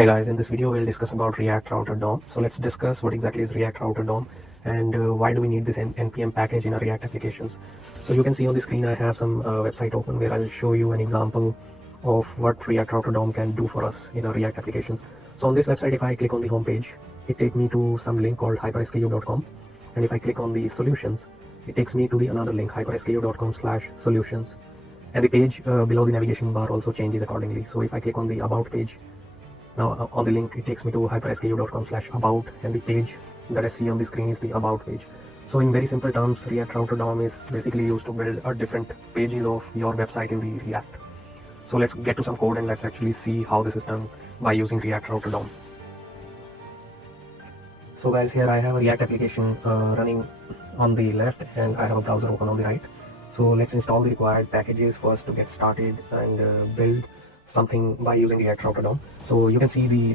Hey guys, in this video we'll discuss about React Router DOM. So let's discuss what exactly is React Router DOM and why do we need this npm package in our React applications. So you can see on the screen I have some website open where I'll show you an example of what React Router DOM can do for us in our React applications. So on this website, if I click on the home page, it takes me to some link called hypersku.com, and if I click on the solutions, it takes me to the another link, hypersku.com/solutions, and the page below the navigation bar also changes accordingly. So if I click on the about page, now on the link it takes me to hypersku.com/about, and the page that I see on the screen is the about page. So in very simple terms, React Router DOM is basically used to build different pages of your website in the React. So let's get to some code and let's actually see how this is done by using React Router DOM. So guys, here I have a React application running on the left and I have a browser open on the right. So let's install the required packages first to get started and build something by using React Router DOM. So you can see the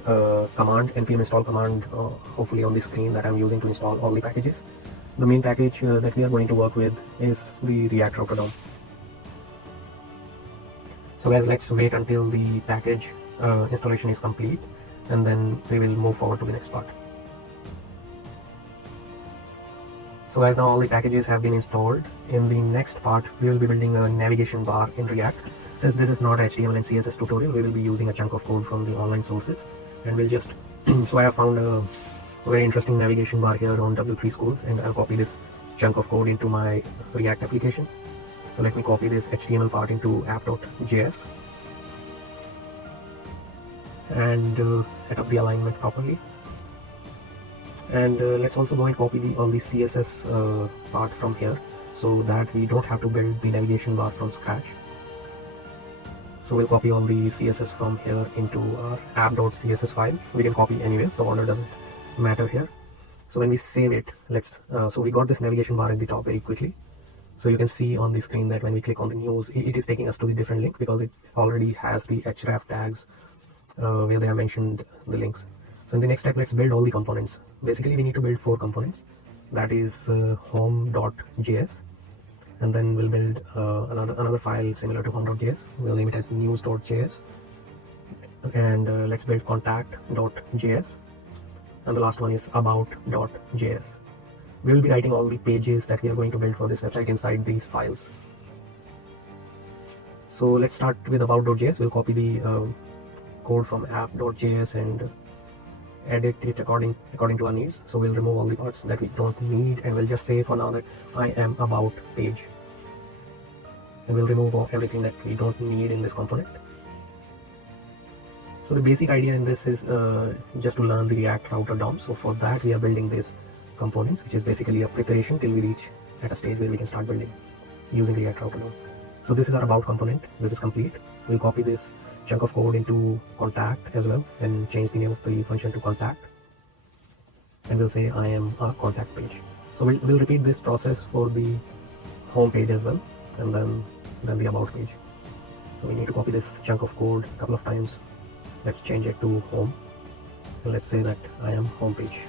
command, npm install command, hopefully on the screen, that I'm using to install all the packages. The main package that we are going to work with is the React Router DOM. So guys, let's wait until the package installation is complete and then we will move forward to the next part. So guys, now all the packages have been installed. In the next part, we will be building a navigation bar in React. Since this is not HTML and CSS tutorial, we will be using a chunk of code from the online sources, and we'll just so I have found a very interesting navigation bar here on W3 Schools, and I'll copy this chunk of code into my React application. So let me copy this HTML part into app.js and set up the alignment properly. And let's also go and copy all the CSS part from here so that we don't have to build the navigation bar from scratch. So we'll copy all the CSS from here into our app.css file. We can copy anywhere, the order doesn't matter here. So when we save it, so we got this navigation bar at the top very quickly. So you can see on the screen that when we click on the news, it is taking us to the different link because it already has the href tags where they have mentioned the links. So in the next step, let's build all the components. Basically, we need to build 4 components. That is home.js, and then we'll build another file similar to home.js. We'll name it as news.js, and let's build contact.js, and the last one is about.js. We will be writing all the pages that we are going to build for this website inside these files. So let's start with about.js. We'll copy the code from app.js and edit it according to our needs. So we'll remove all the parts that we don't need, and we'll just say for now that I am about page, and we'll remove everything that we don't need in this component. So the basic idea in this is just to learn the React Router DOM. So for that we are building these components, which is basically a preparation till we reach at a stage where we can start building using React Router DOM. So this is our about component. This is complete. We'll copy this chunk of code into contact as well and change the name of the function to contact, and we'll say I am a contact page. So we'll repeat this process for the home page as well, and then the about page. So we need to copy this chunk of code a couple of times. Let's change it to home, and let's say that I am home page.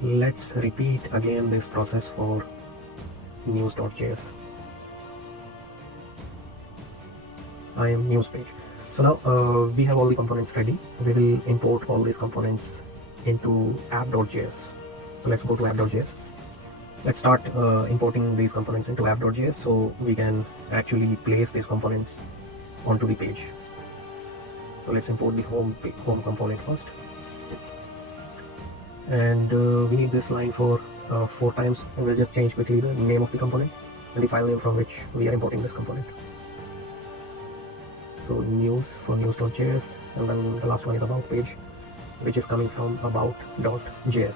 Let's repeat again this process for news.js. I am news page. So now we have all the components ready. We will import all these components into app.js. So let's go to app.js. Let's start importing these components into app.js so we can actually place these components onto the page. So let's import the home component first, and we need this line for 4 times, and we'll just change quickly the name of the component and the file name from which we are importing this component. So news for news.js, and then the last one is about page, which is coming from about.js.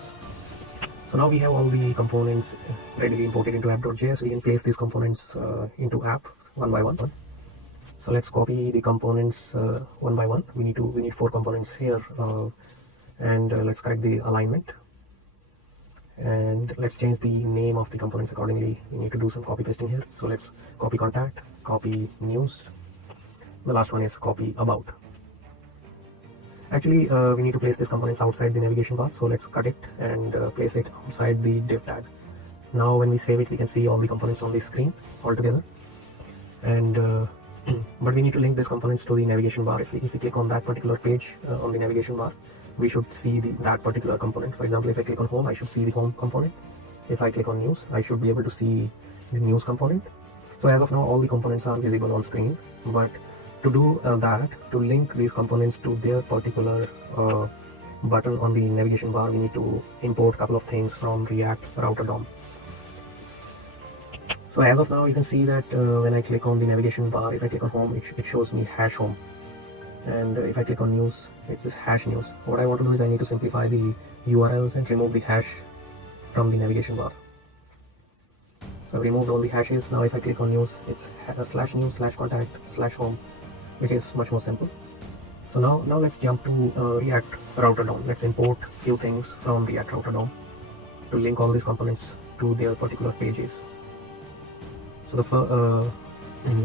So now we have all the components readily imported into app.js. We can place these components into app one by one. So let's copy the components one by one. We need 4 components here, and let's correct the alignment, and let's change the name of the components accordingly. We need to do some copy pasting here. So let's copy contact, copy news. The last one is copy about. Actually, we need to place these components outside the navigation bar. So let's cut it and place it outside the div tag. Now when we save it, we can see all the components on the screen all together. And but we need to link these components to the navigation bar. If we click on that particular page on the navigation bar, we should see that particular component. For example, if I click on home, I should see the home component. If I click on news, I should be able to see the news component. So as of now, all the components are visible on screen, but to do that, to link these components to their particular button on the navigation bar, we need to import a couple of things from React Router DOM. So as of now, you can see that when I click on the navigation bar, if I click on home, it shows me hash home. And if I click on news, it says hash news. What I want to do is I need to simplify the URLs and remove the hash from the navigation bar. So I've removed all the hashes. Now if I click on news, it's /news/contact/home, which is much more simple. So now let's jump to React Router DOM. Let's import few things from React Router DOM to link all these components to their particular pages. So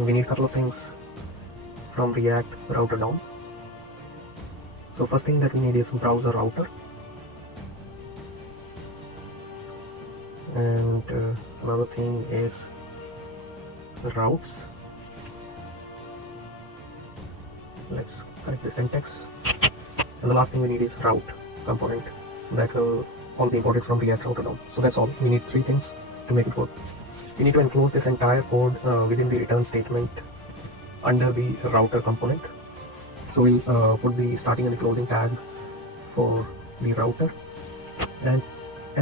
we need a couple of things from React Router DOM. So first thing that we need is browser router, and another thing is routes. Let's correct the syntax. And the last thing we need is route component that will all be imported from React Router DOM. So that's all. We need three things to make it work. We need to enclose this entire code within the return statement under the router component. So we'll put the starting and the closing tag for the router, and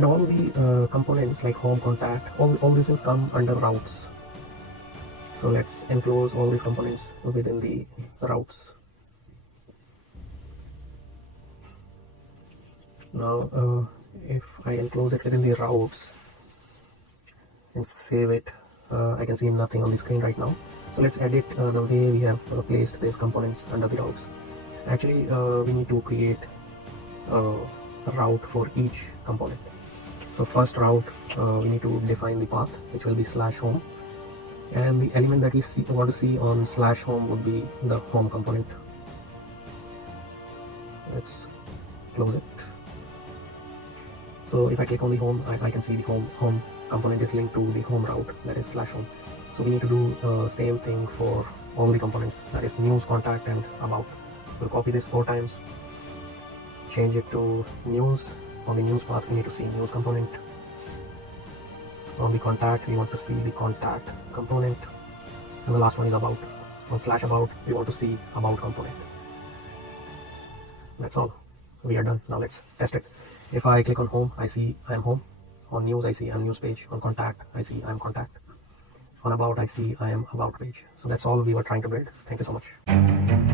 all the components like home, contact, all this will come under routes. So let's enclose all these components within the routes. Now if I enclose it within the routes and save it, I can see nothing on the screen right now. So let's edit the way we have placed these components under the routes. Actually, we need to create a route for each component. So first route, we need to define the path, which will be /home, and the element that we want to see on /home would be the home component. Let's close it. So if I click on the home, I can see the home component is linked to the home route, that is /home. So we need to do same thing for all the components, that is news, contact, and about. We'll copy this 4 times, change it to news. On the news path, we need to see news component. On the contact, we want to see the contact component. And the last one is about. On /about, we want to see about component. That's all. So we are done. Now let's test it. If I click on home, I see I'm home. On news, I see I'm news page. On contact, I see I'm contact. On about, I see I am about page. So that's all we were trying to build. Thank you so much.